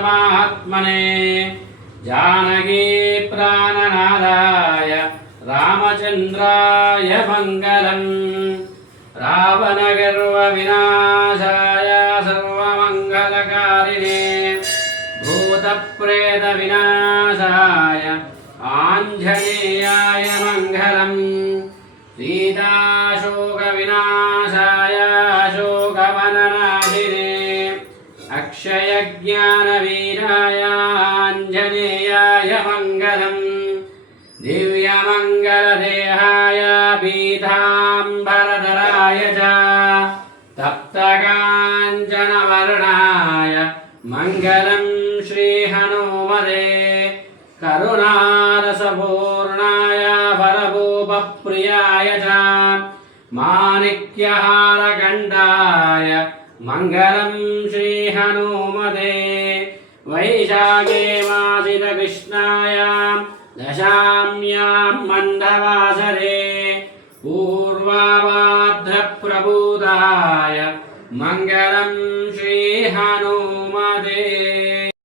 परमात्मने जानकी प्राणनादाय रामचन्द्राय मङ्गलम् रावणगर्वविनाशाय सर्वमङ्गलकारिणे भूतप्रेतविनाशाय आञ्जनेयाय मङ्गलम् सीताशोकविनाशाय शोकवननाशिने अक्षयज्ञानवीराय आञ्जनेयाय मङ्गलम् दिव्यमङ्गलदेहाय पीताम्बरधराय च तप्तकाञ्चनवर्णाय मङ्गलं श्रीहनुमते करुणारसपूर्णाय वरभूपप्रियाय च माणिक्यहारकण्ठाय मङ्गलं श्रीहनुमते वैशाखे मासिककृष्णायां दशाम्यां मन्दवासरे पूर्वाभाद्रप्रभूताय मङ्गलं